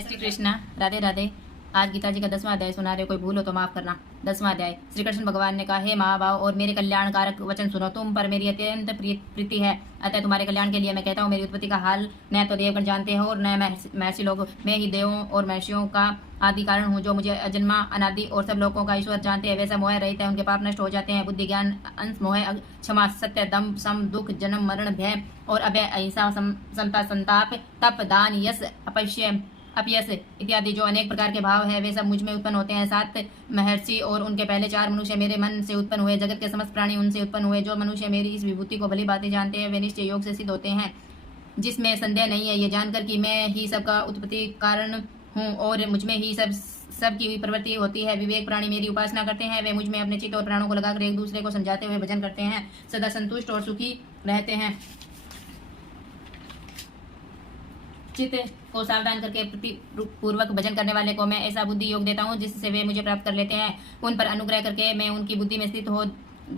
जय श्री कृष्णा। राधे राधे। आज गीता जी का 10वां अध्याय सुना रहे, कोई भूल हो तो माफ करना। 10वां अध्याय। श्री कृष्ण भगवान ने कहा, हे महाभाव और मेरे कल्याणकारक वचन सुनो, तुम पर मेरी अत्यंत प्रीति है, अतः तुम्हारे कल्याण के लिए मैं कहता हूँ। मेरी उत्पत्ति का हाल न तो देवगण जानते हो और न महर्षि लोग, मैं ही देवों और महर्षियों का आदि कारण हूँ। जो मुझे अजन्मा अनादि और सब लोगों का ईश्वर जानते हैं, वैसा मोह रहते हैं, उनके पाप नष्ट हो जाते हैं। बुद्धि ज्ञान अंश मोह क्षमा सत्य दम सम दुख जन्म मरण भय और अभय अहिंसा समता संताप तप दान यश अपयश इत्यादि जो अनेक प्रकार के भाव है, वे सब मुझ में उत्पन्न होते हैं। 7 महर्षि और उनके पहले 4 मनुष्य मेरे मन से उत्पन्न हुए। जगत के समस्त प्राणी उनसे उत्पन्न हुए। जो मनुष्य मेरी इस विभूति को भली बातें जानते हैं, वे निश्चय योग से सिद्ध होते हैं, जिसमें संदेह नहीं है। ये जानकर कि मैं ही सबका उत्पत्ति कारण हूँ और मुझ में ही सब की प्रवृत्ति होती है। विवेक प्राणी मेरी उपासना करते हैं, वे मुझ में अपने चित्त और प्राणों को लगाकर एक दूसरे को समझाते हुए भजन करते हैं, सदा संतुष्ट और सुखी रहते हैं। चित्त को सावधान करके प्रति पूर्वक भजन करने वाले को मैं ऐसा बुद्धि योग देता हूँ, जिससे वे मुझे प्राप्त कर लेते हैं। उन पर अनुग्रह करके मैं उनकी बुद्धि में स्थित हो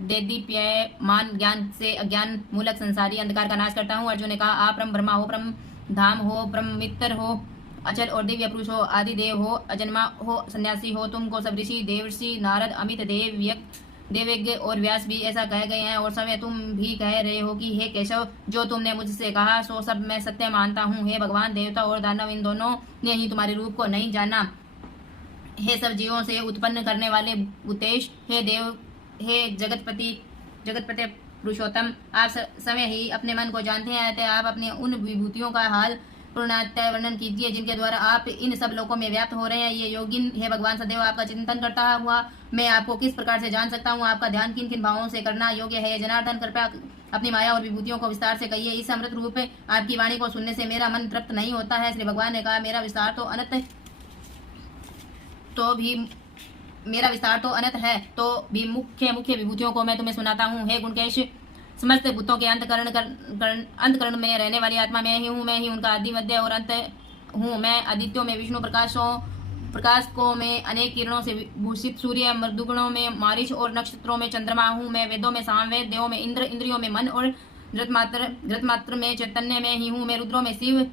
देदीप्यमान ज्ञान से अज्ञान मूलक संसारी अंधकार का नाश करता हूँ। अर्जुन ने कहा, आप परम ब्रह्मा हो, परम धाम हो, परम मित्र हो, अचल और दिव्य पुरुष हो, आदि देव हो, अजन्मा हो, सन्यासी हो। तुमको सब ऋषि देवर्षि नारद अमित देवज्ञ और व्यास भी ऐसा कह गए हैं, और समय तुम भी कह रहे हो कि हे केशव, जो तुमने मुझसे कहा सो सब मैं सत्य मानता हूँ। हे भगवान, देवता और दानव इन दोनों ने ही तुम्हारे रूप को नहीं जाना। हे सब जीवों से उत्पन्न करने वाले भूतेश, हे देव, हे जगतपति पुरुषोत्तम, आप समय ही अपने मन को जानते हैं, अतः आप अपने उन विभूतियों का हाल पूर्णतः वर्णन कीजिए, जिनके द्वारा आप इन सब लोकों में व्याप्त हो रहे हैं। ये योगिन, हे भगवान, सदैव आपका चिंतन करता हुआ मैं आपको किस प्रकार से जान सकता हूँ? आपका ध्यान किन किन भावों से करना योग्य है? जनार्दन, कृपया अपनी माया और विभूतियों को विस्तार से कहिए। इस अमृत रूप आपकी वाणी को सुनने से मेरा मन तृप्त नहीं होता है। श्री भगवान ने कहा, मेरा विस्तार तो अनंत है, तो भी मुख्य विभूतियों को मैं तुम्हें सुनाता हूँ। हे गुणकेश, समस्त भूतों के अंतकरण में रहने वाली आत्मा मैं ही हूँ। मैं ही उनका आदि मध्य और अंत हूँ। मैं आदित्यों में विष्णु, प्रकाशकों में अनेक किरणों से भूषित सूर्य, मृदुगणों में मारीच और नक्षत्रों में चंद्रमा हूँ। मैं वेदों में सामवेद, देवों में इंद्र, इंद्रियों में मन और घृतमात्र में चैतन्य में ही हूँ। मैं रुद्रों में शिव,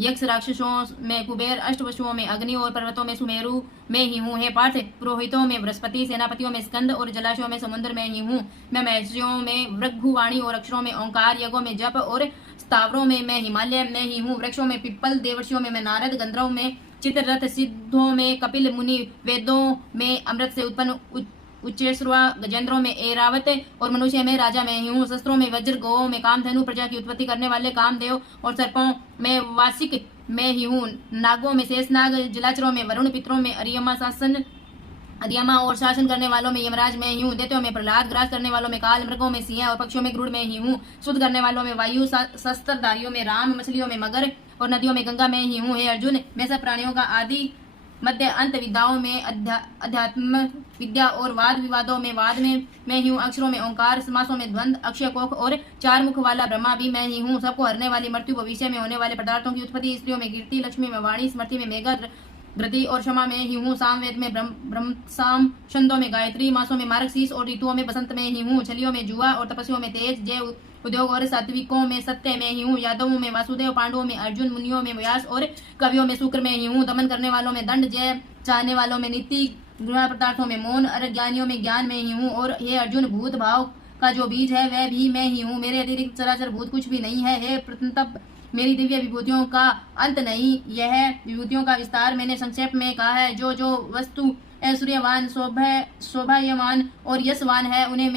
यक्ष राक्षसों में कुबेर, अष्टवसुओं में अग्नि और पर्वतों में सुमेरु में ही हूँ। हे पार्थ, पुरोहितों में बृहस्पति, सेनापतियों में स्कंद और जलाशयों में समुद्र में ही हूँ। मैं महर्षियों में वृक्षवाणी और अक्षरों में ओंकार, यज्ञों में जप और स्थावरों में मैं हिमालय में ही हूँ। वृक्षों में पिप्पल, देवर्षियों में मैं नारद, गंधर्वों में चित्ररथ, सिद्धों में कपिल मुनि, वेदों में अमृत से उत्पन्न उच्चेश्वा, गजेंद्रों में ऐरावत और मनुष्य में राजा में ही हूँ। शस्त्रों में वज्र, गौओं में कामधेनु, प्रजा की उत्पत्ति करने वाले कामदेव और सर्पों में वासिक में ही हूँ। नागों में शेषनाग, जलाचरों में वरुण, पितरों में अरियमा और शासन करने वालों में यमराज में ही हूँ। दैत्यों में प्रहलाद, ग्रास करने वालों में काल, मृगों में सिंह और पक्षियों में गरुड़ में ही हूँ। शुद्ध करने वालों में वायु, शस्त्रधारियों में राम, मछलियों में मगर और नदियों में गंगा में ही हूँ। हे अर्जुन, मैं सब प्राणियों का आदि मध्य अंत विद्याओं में अध्यात्म विद्या और वाद विवादों में वाद में मैं ही हूँ। अक्षरों में ओंकार, समासों में द्वंद, अक्षय कोख और 4 मुख वाला ब्रह्मा भी मैं ही हूँ। सबको हरने वाली, मृत्यु भविष्य में होने वाले पदार्थों की उत्पत्ति, स्त्रियों में कीर्ति, लक्ष्मी में वाणी, स्मृति में मेघा, धृति और क्षमा में ही हूँ। सामवेद में ब्रह्मसाम, छंदों में गायत्री, मासों में मार्गशीर्ष और ऋतुओं में बसंत में ही हूँ। छलियों में जुआ और तपस्वियों में तेज, जय उद्योग और सात्विकों में सत्य में ही हूँ। यादवों में वासुदेव, पांडवों में अर्जुन, मुनियों में व्यास और कवियों में शुक्र में ही हूँ। दमन करने वालों में दंड, जय चाहने वालों में नीति, गुण पदार्थों में मौन, अज्ञानियों में ज्ञान में ही हूँ। और हे अर्जुन, भूत भाव का जो बीज है वह भी मैं ही हूँ। मेरे अतिरिक्त चराचर भूत कुछ भी नहीं है। हे प्रतप, मेरी दिव्य विभूतियों का अंत नहीं। यह विभूतियों का विस्तार मैंने संक्षेप में कहा है। जो वस्तु ऐश्वर्यवान, शोभायमान और यशवान है, उन्हें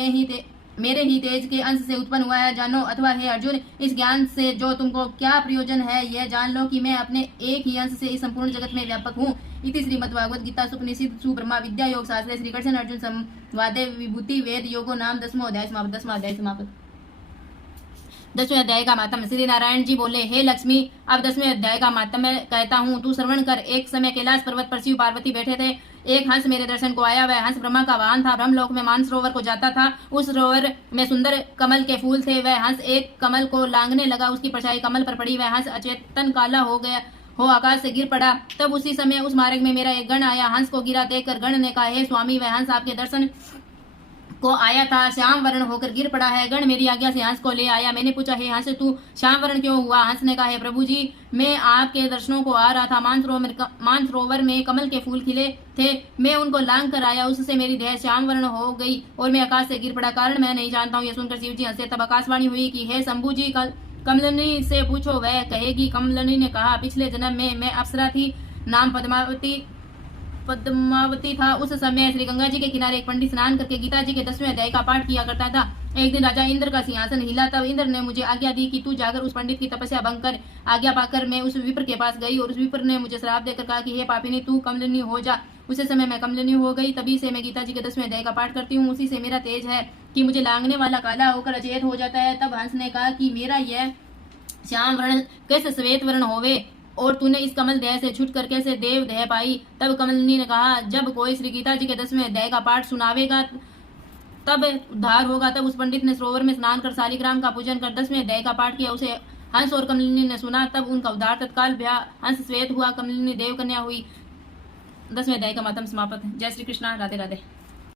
मेरे ही तेज के अंश से उत्पन्न हुआ है, जानो। अथवा हे अर्जुन, इस ज्ञान से जो तुमको क्या प्रयोजन है, यह जान लो कि मैं अपने एक ही अंश से इस संपूर्ण जगत में व्यापक हूँ। इति श्रीमद्भागवत गीता सुपनिषद सुब्रह्मा विद्या योग शास्त्रे श्री कृष्ण अर्जुन संवादे विभूति वेद योगो नाम 10वां अध्याय समाप्त। 10वां अध्याय समाप्त। 10वें अध्याय का मातम। श्री नारायण जी बोले, हे लक्ष्मी, अब 10वें अध्याय का मातम मैं कहता हूँ, तू श्रवण कर। एक समय कैलाश पर्वत पर शिव पार्वती बैठे थे। एक हंस मेरे दर्शन को आया। वह हंस ब्रह्मा का वाहन था। ब्रह्मलोक में मानसरोवर को जाता था। उस सरोवर में सुंदर कमल के फूल थे। वह हंस एक कमल को लांघने लगा, उसकी परछाई कमल पर पड़ी। वह हंस अचेतन काला हो गया, आकाश से गिर पड़ा। तब उसी समय उस मार्ग में मेरा एक गण आया। हंस को गिरा देखकर गण ने कहा, हे स्वामी, वह हंस आपके दर्शन को आया था, श्याम वर्ण होकर गिर पड़ा है। गण मेरी आज्ञा से हंस को ले आया। मैंने पूछा, हे हंस, तू श्याम वर्ण क्यों हुआ? हंस ने कहा, हे प्रभु जी, मैं आपके दर्शनों को आ रहा था। मानसरोवर में कमल के फूल खिले थे, मैं उनको लांग कर आया, उससे मेरी देह श्याम वर्ण हो गई और मैं आकाश से गिर पड़ा। कारण मैं नहीं जानता हूँ। यह सुनकर शिव जी हंसे। तब आकाशवाणी हुई कि हे शंभु जी, कमलिनी से पूछो, वह कहेगी। कमलिनी ने कहा, पिछले जन्म में मैं अप्सरा थी, नाम पद्मावती था। उस समय श्री गंगा जी के किनारे एक पंडित स्नान करके गीता जी के 10वें अध्याय का पाठ किया करता था। एक दिन राजा इंद्र का सिंहासन हिला, तब इंद्र ने मुझे आज्ञा दी कि तू जाकर उस पंडित की तपस्या भंग कर। आज्ञा पाकर मैं उस विप्र के पास गई और उस विप्र ने मुझे श्राप देकर कहा कि हे पापिनी, तू कमलिनी हो जा। उसी समय मैं कमलिनी हो गई। तभी से मैं गीता जी के 10वें अध्याय का पाठ करती हूँ। उसी से मेरा तेज है कि मुझे लांघने वाला काला होकर अचेत हो जाता है। तब हंस ने कहा कि मेरा यह श्याम वर्ण कैसे श्वेत वर्ण होवे, और तूने इस कमल देह से छूट कर कैसे देव देह पाई? तब कमलिनी ने कहा, जब कोई श्री गीता जी के 10वें अध्याय का पाठ सुनावेगा तब उद्धार होगा। तब उस पंडित ने सरोवर में स्नान कर शालिग्राम का पूजन कर 10वें अध्याय का पाठ किया। उसे हंस और कमलिनी ने सुना, तब उनका उद्धार तत्काल भया। हंस श्वेत हुआ, कमलिनी देव कन्या हुई। 10वें अध्याय का मातम समाप्त। जय श्री कृष्णा। राधे राधे।